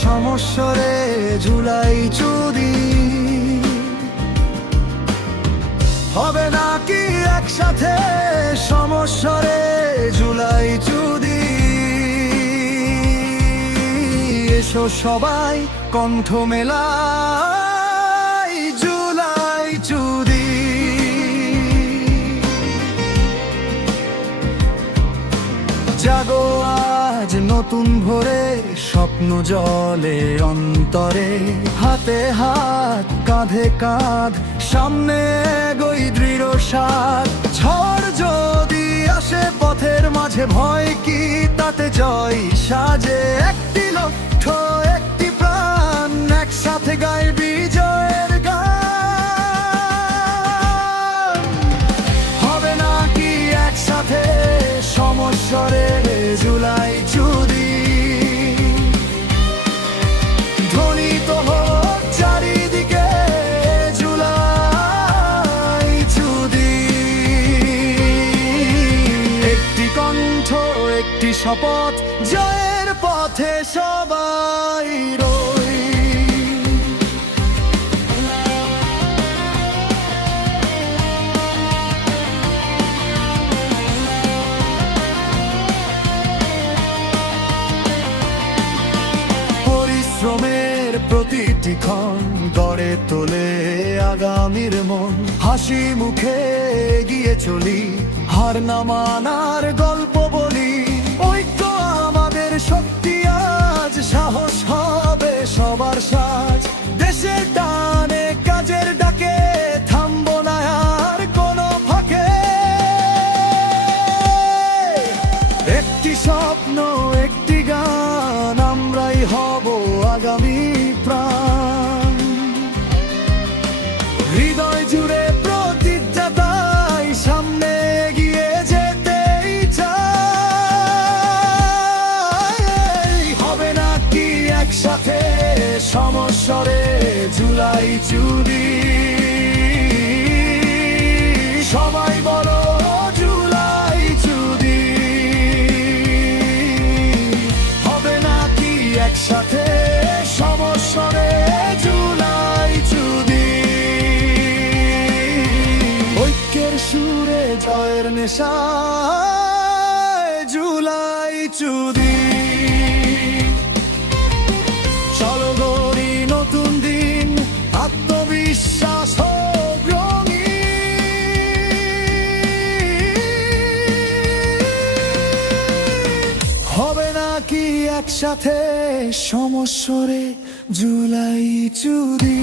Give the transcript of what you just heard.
সমস্বরে জুলাই চুরি হবে নাকি একসাথে সমস্বরে জুলাই চুরি এসো সবাই কণ্ঠ মেলাই জুলাই চুরি জাগো আজ নতুন ভোরে স্বপ্ন জলে অন্তরে হাতে হাত কাঁধে কাঁধ সামনে এগোই দৃঢ় সাথ ঝড় যদি আসে পথের মাঝে ভয় কি তাতে জয় সাজে একটি লক্ষ্য একটি প্রাণ একসাথে গাই বিজয়ের গান হবে নাকি একসাথে সমস্বরে জুলাই চুরি ধ্বনিত হোক চারিদিকে জুলাই চুরি একটি কণ্ঠ একটি শপথ জয়ের পথে সবাই রই পরিশ্রমের প্রতিটি ক্ষণ গড়ে তোলে আগামীর মন হাসি মুখে এগিয়ে চলি হার না মানার গল্প বলি ঐক্য আমাদের শক্তি আজ সাহস হবে সবার সাজ দেশের টানে কাজের ডাকে থামবো না আর কোনো ফাঁকে একটি স্বপ্ন একটি গান আমরাই হব আগামী প্রাণ হৃদয় জুড়ে প্রতিজ্ঞা তাই সামনে এগিয়ে যেতেই চাই হবে নাকি একসাথে সমস্বরে জুলাই চুরি সবাই বলো জুলাই চুরি হবে নাকি একসাথে সমস্বরে জুলাই চুরি ঐক্যের সুরে জয়ের নেশায় জুলাই চুরি চলো গড়ি নতুন দিন আত্মবিশ্বাস হোক রঙিন হবে নাকি একসাথে সমস্বরে জুলাই চুরি